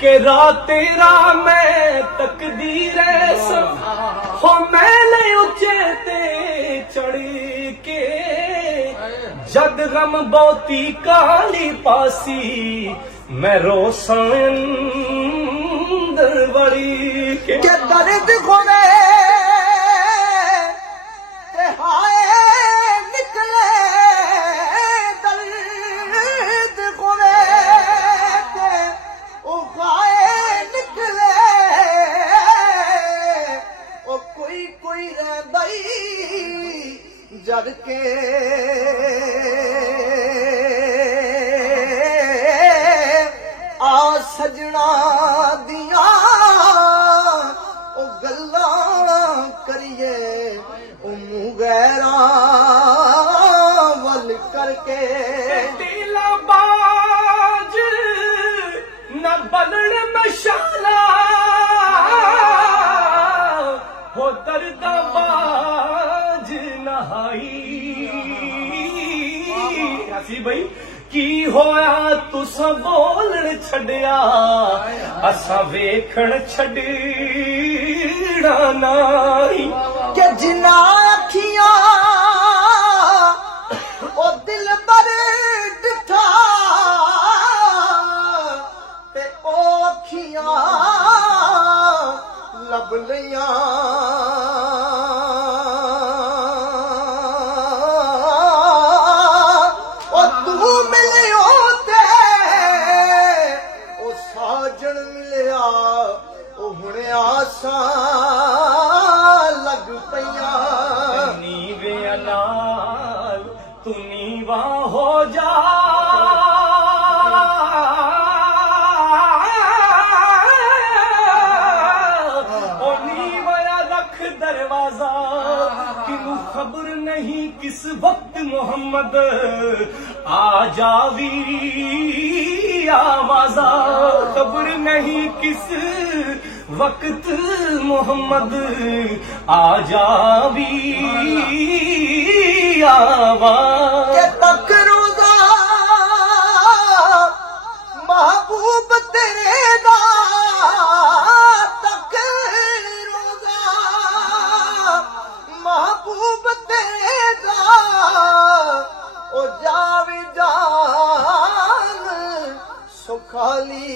के रात तेरा मैं तकदीर हो मैंने उच्चे ते चढ़ के जद गम बहुती काली पासी मैं रोशन दरबड़ी के दर्द खोने ते हाय निकले दर्द खोने ते ओ हाय निकले ओ कोई कोई रहंदई जद के आ सजना दिया ओ गल्लां करिए ओ मुँह गैरा वल करके दिला बाज न बलण मशाला हो दर्दा बाज नहाई हसी भाई की होया तुसा बोलण छड़िया असा वेखण छड़ना नहीं के जिना अखियां ओ दिल बर दिठा ते ओ अखियां लब लियां ओ तू मिलियो ते ओ साजन मिलिया ओ हुणे आसां लग पईयां नीवे नाल तू नीवा हो जा ओ नीवया रख दरवाजा किनू खबर नहीं किस वक्त मोहम्मद आ जावी आवाजा खबर नहीं किस वक्त मोहम्मद आ जावी आवाज के तक रोजा महबूब तेरे दा तक रोजा महबूब तेरे दा ओ जावे जान सुखाली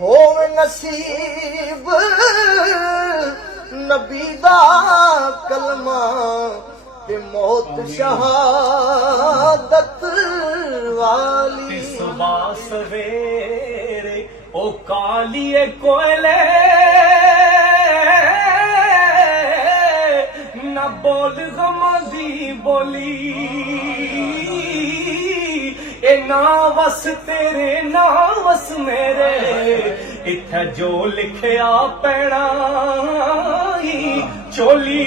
होवे नसीब नबी दा कलमा ते मौत शहादत वाली सुबह सवेरे ओ कालिए कोयले न बोल गम दी बोली ए ना वस तेरे ना वस मेरे इत्थे जो लिखया पैना चोली